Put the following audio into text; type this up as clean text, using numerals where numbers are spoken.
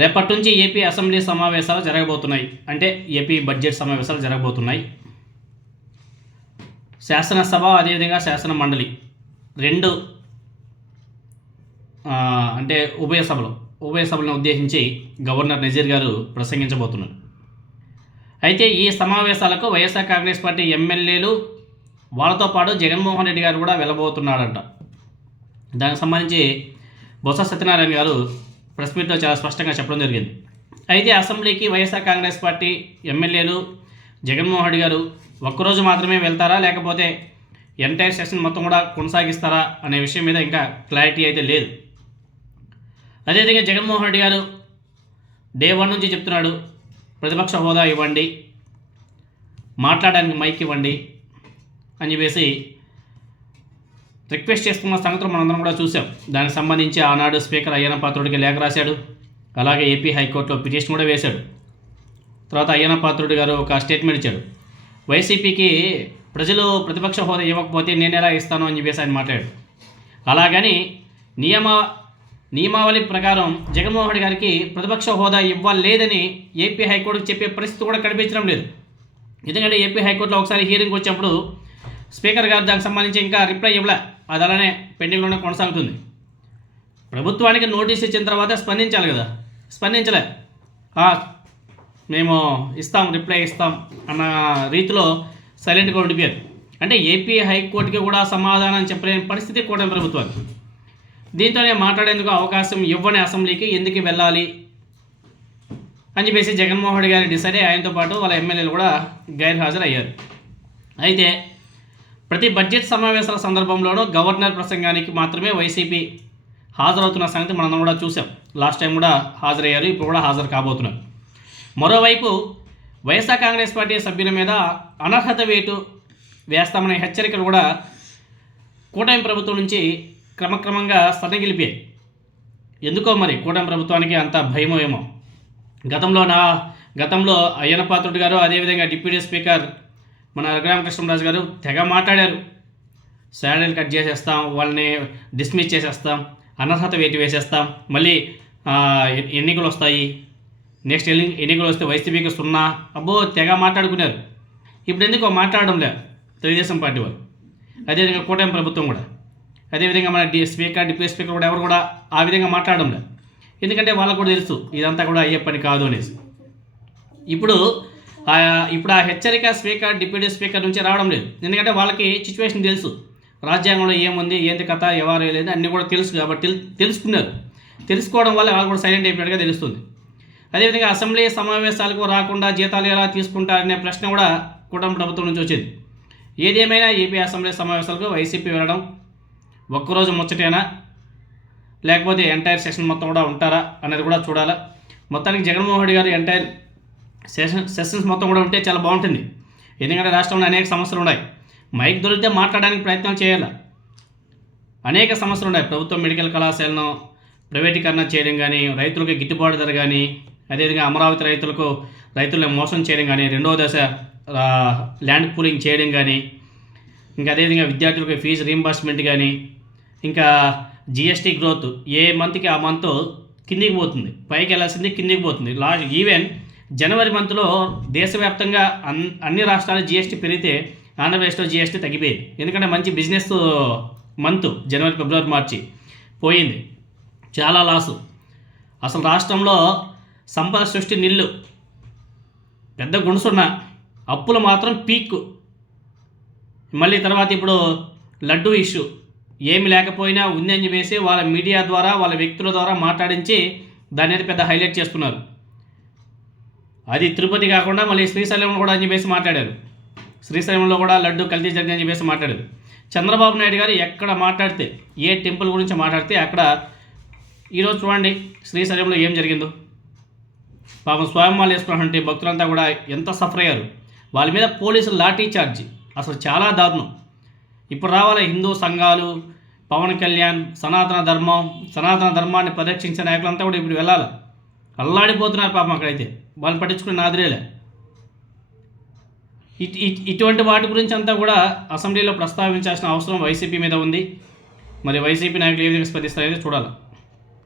రేపటి నుంచి AP assembly సమావేశాలు జరగబోతున్నాయి. అంటే ఏపీ బడ్జెట్ సమావేశాలు జరగబోతున్నాయి. శాసనసభ అదేవిధంగా శాసన మండలి రెండు అంటే ఉభయ సభలను ఉద్దేశించి గవర్నర్ నజీర్ గారు ప్రసంగించబోతున్నారు. అయితే ఈ సమావేశాలకు వైఎస్ఆర్ కాంగ్రెస్ పార్టీ ఎమ్మెల్యేలు వాళ్ళతో పాటు జగన్మోహన్ రెడ్డి గారు కూడా వెళ్ళబోతున్నాడంట. దానికి సంబంధించి బొత్స సత్యనారాయణ గారు ప్రెస్ మీట్లో చాలా స్పష్టంగా చెప్పడం జరిగింది. అయితే అసెంబ్లీకి వైఎస్ఆర్ కాంగ్రెస్ పార్టీ ఎమ్మెల్యేలు జగన్మోహన్ రెడ్డి గారు ఒక్కరోజు మాత్రమే వెళ్తారా, లేకపోతే ఎంటైర్ సెషన్ మొత్తం కూడా కొనసాగిస్తారా అనే విషయం మీద ఇంకా క్లారిటీ అయితే లేదు. అదేవిధంగా జగన్మోహన్ రెడ్డి గారు డే 1 నుంచి చెప్తున్నాడు, ప్రతిపక్ష హోదా ఇవ్వండి, మాట్లాడడానికి మైక్ ఇవ్వండి అని చెప్పేసి రిక్వెస్ట్ చేస్తున్న సంగతులు మనందరం కూడా చూసాం. దానికి సంబంధించి ఆనాడు స్పీకర్ అయ్యన్న పాత్రుడికి లేఖ రాశాడు. అలాగే ఏపీ హైకోర్టులో పిటిషన్ కూడా వేశాడు. తర్వాత అయ్యన్న పాత్రుడి గారు ఒక స్టేట్మెంట్ ఇచ్చాడు. వైసీపీకి ప్రజలు ప్రతిపక్ష హోదా ఇవ్వకపోతే నేను ఎలా ఇస్తాను అని చెప్పేసి ఆయన మాట్లాడాడు. అలాగని నియమావళి ప్రకారం జగన్మోహన్ రెడ్డి గారికి ప్రతిపక్ష హోదా ఇవ్వలేదని ఏపీ హైకోర్టుకు చెప్పే పరిస్థితి కూడా కనిపించడం లేదు. ఎందుకంటే ఏపీ హైకోర్టులో ఒకసారి హియరింగ్ వచ్చినప్పుడు స్పీకర్ గారు దానికి సంబంధించి ఇంకా రిప్లై ఇవ్వలే, అది అలానే పెండింగ్లోనే కొనసాగుతుంది. ప్రభుత్వానికి నోటీస్ ఇచ్చిన తర్వాత స్పందించాలి కదా, స్పందించలే. మేము ఇస్తాం, రిప్లై ఇస్తాం అన్న రీతిలో సైలెంట్గా ఉండిపోయారు. అంటే ఏపీ హైకోర్టుకి కూడా సమాధానం చెప్పలేని పరిస్థితి కూటమి ప్రభుత్వానికి. దీంతోనే మాట్లాడేందుకు అవకాశం ఇవ్వని అసెంబ్లీకి ఎందుకు వెళ్ళాలి అని చెప్పేసి జగన్మోహన్ రెడ్డి గారు డిసైడ్ అయ్యి ఆయనతో పాటు వాళ్ళ ఎమ్మెల్యేలు కూడా గైర్హాజరయ్యారు. అయితే ప్రతి బడ్జెట్ సమావేశాల సందర్భంలోనూ గవర్నర్ ప్రసంగానికి మాత్రమే వైసీపీ హాజరవుతున్న సంగతి మనం కూడా చూసాం. లాస్ట్ టైం కూడా హాజరయ్యారు, ఇప్పుడు కూడా హాజరు కాబోతున్నారు. మరోవైపు వైఎస్ఆర్ కాంగ్రెస్ పార్టీ సభ్యుల మీద అనర్హత వేటు వేస్తామనే హెచ్చరికలు కూడా కూటమి ప్రభుత్వం నుంచి క్రమక్రమంగా సన్నగిలిపాయి. ఎందుకో మరి కూటమి ప్రభుత్వానికి అంత భయమో ఏమో. గతంలో అయ్యన్న పాత్రుడు గారు, అదేవిధంగా డిప్యూటీ స్పీకర్ మన రఘురామకృష్ణరాజు గారు తెగ మాట్లాడారు. శాలరీలు కట్ చేసేస్తాం, వాళ్ళని డిస్మిస్ చేసేస్తాం, అనర్హత వేటు వేసేస్తాం, మళ్ళీ ఎన్నికలు వస్తాయి, నెక్స్ట్ ఎన్నికలు వస్తే వైసీపీకి 0 అబ్బో తెగ మాట్లాడుకున్నారు. ఇప్పుడు ఎందుకో మాట్లాడడం లేదు తెలుగుదేశం పార్టీ వాళ్ళు, అదేవిధంగా కూటమి ప్రభుత్వం కూడా, అదేవిధంగా మన డిప్యూటీ స్పీకర్ కూడా ఎవరు కూడా ఆ విధంగా మాట్లాడడం లేదు. ఎందుకంటే వాళ్ళకు కూడా తెలుసు ఇదంతా కూడా అయ్యే పని కాదు అనేసి. ఇప్పుడు ఆ హెచ్చరిక స్పీకర్ డిప్యూటీ స్పీకర్ నుంచి రావడం లేదు. ఎందుకంటే వాళ్ళకి సిచ్యువేషన్ తెలుసు, రాజ్యాంగంలో ఏముంది, ఏంటి కథ, ఎవరు లేదు అన్నీ కూడా తెలుసు. కాబట్టి తెలుసుకున్నారు. తెలుసుకోవడం వల్ల వాళ్ళు కూడా సైలెంట్ అయిపోయినట్టుగా తెలుస్తుంది. అదేవిధంగా అసెంబ్లీ సమావేశాలకు రాకుండా జీతాలు ఎలా తీసుకుంటారనే ప్రశ్న కూడా కూటమి ప్రభుత్వం నుంచి వచ్చింది. ఏదేమైనా ఏపీ అసెంబ్లీ సమావేశాలకు వైసీపీ వెళ్ళడం ఒక్కరోజు ముచ్చటేనా, లేకపోతే ఎంటైర్ సెషన్ మొత్తం కూడా ఉంటారా అనేది కూడా చూడాలా. మొత్తానికి జగన్మోహన్ రెడ్డి గారు ఎంటైర్ సెషన్స్ మొత్తం కూడా ఉంటే చాలా బాగుంటుంది. ఎందుకంటే రాష్ట్రంలో అనేక సమస్యలు ఉన్నాయి. మైక్ దొరికితే మాట్లాడడానికి ప్రయత్నం చేయాలి. అనేక సమస్యలు ఉన్నాయి. ప్రభుత్వ మెడికల్ కళాశాలను ప్రైవేటీకరణ చేయడం కానీ, రైతులకు గిట్టుబాటు ధర కానీ, అదేవిధంగా అమరావతి రైతులను మోసం చేయడం కానీ, 2వ దశ ల్యాండ్ పూలింగ్ చేయడం కానీ, ఇంకా అదేవిధంగా విద్యార్థులకు ఫీజు రీంబర్స్మెంట్ కానీ, ఇంకా జిఎస్టీ గ్రోత్ ఏ మంత్కి ఆ మంత్ కిందికి పోతుంది, పైకి వెళ్ళాల్సింది కిందికి పోతుంది. ఈవెన్ జనవరి మంత్లో దేశవ్యాప్తంగా అన్ని రాష్ట్రాలు జిఎస్టీ పెరిగితే ఆంధ్రప్రదేశ్లో జిఎస్టీ తగ్గిపోయింది. ఎందుకంటే మంచి బిజినెస్ మంత్ జనవరి, ఫిబ్రవరి, మార్చి పోయింది, చాలా లాసు. అసలు రాష్ట్రంలో సంపద సృష్టి నిల్లు, పెద్ద గుణసున్న, అప్పులు మాత్రం పీక్. మళ్ళీ తర్వాత ఇప్పుడు లడ్డు ఇష్యూ ఏమి లేకపోయినా ఉంది అని చెప్పేసి వాళ్ళ మీడియా ద్వారా, వాళ్ళ వ్యక్తుల ద్వారా మాట్లాడించి దాని మీద పెద్ద హైలైట్ చేస్తున్నారు. అది తిరుపతి కాకుండా మళ్ళీ శ్రీశైలంలో కూడా అని చెప్పేసి మాట్లాడారు. శ్రీశైలంలో కూడా లడ్డు కల్తీ జరిగిందని చెప్పేసి మాట్లాడారు. చంద్రబాబు నాయుడు గారు ఎక్కడ మాట్లాడితే, ఏ టెంపుల్ గురించి మాట్లాడితే అక్కడ ఈరోజు చూడండి శ్రీశైలంలో ఏం జరిగిందో. పాపం స్వయంమాలు వేసుకున్నటువంటి భక్తులంతా కూడా ఎంత సఫర్ అయ్యారు. వాళ్ళ మీద పోలీసులు లాఠీ చార్జ్, అసలు చాలా దారుణం. ఇప్పుడు రావాలి హిందూ సంఘాలు, పవన్ కళ్యాణ్, సనాతన ధర్మాన్ని పరిరక్షించే నాయకులంతా కూడా ఇప్పుడు వెళ్ళాలి. అల్లాడిపోతున్నారు పాపం అక్కడైతే, వాళ్ళని పట్టించుకునే నాదిరేలే. ఇటువంటి వాటి గురించి అంతా కూడా అసెంబ్లీలో ప్రస్తావించాల్సిన అవసరం వైసీపీ మీద ఉంది. మరి వైసీపీ నాయకులు ఏ విధంగా స్పందిస్తారో చూడాలి.